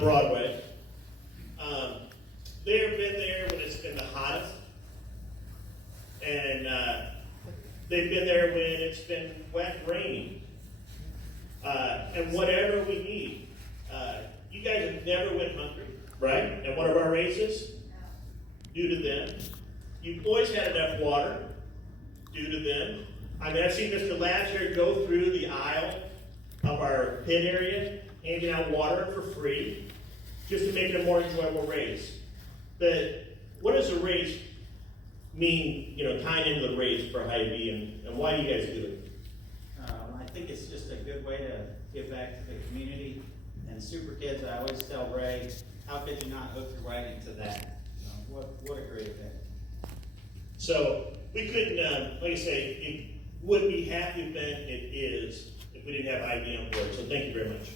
Broadway. They've been there when it's been the hottest, and they've been there when it's been wet and rainy, and whatever we need. You guys have never went hungry, right? At one of our races, due to them. You've always had enough water, due to them. I mean, I've seen Mr. Labs here go through the aisle of our pit area, handing out water for free, just to make it a more enjoyable race. But what does a race mean, tying into the race for Hy-Vee, and why do you guys do it? I think it's just a good way to give back to the community. And Super Kids, I always tell Ray, how could you not hook your wagon to that? What a great event. So we couldn't, like I say, it would be half the event it is if we didn't have Hy-Vee on board. So thank you very much.